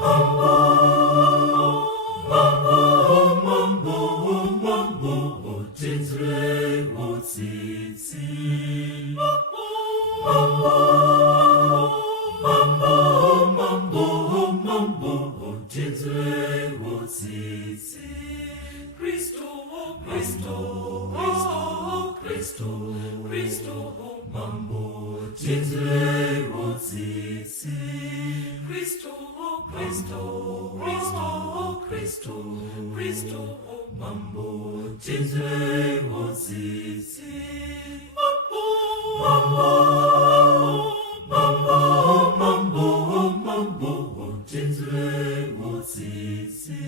Mambo, mambo, mambo, mambo, ndinzwireiwo tsitsi. Mambo, mambo, mambo, mambo, ndinzwireiwo tsitsi. Kristo, Kristo, Kristo, Kristo, Kristo, Mambo, ndinzwireiwo tsitsi. Kristo, Kristo, Kristo, Kristo, Kristo, Mambo, ndinzwireiwo tsitsi. Mambo, mambo, mambo, mambo, ndinzwireiwo tsitsi.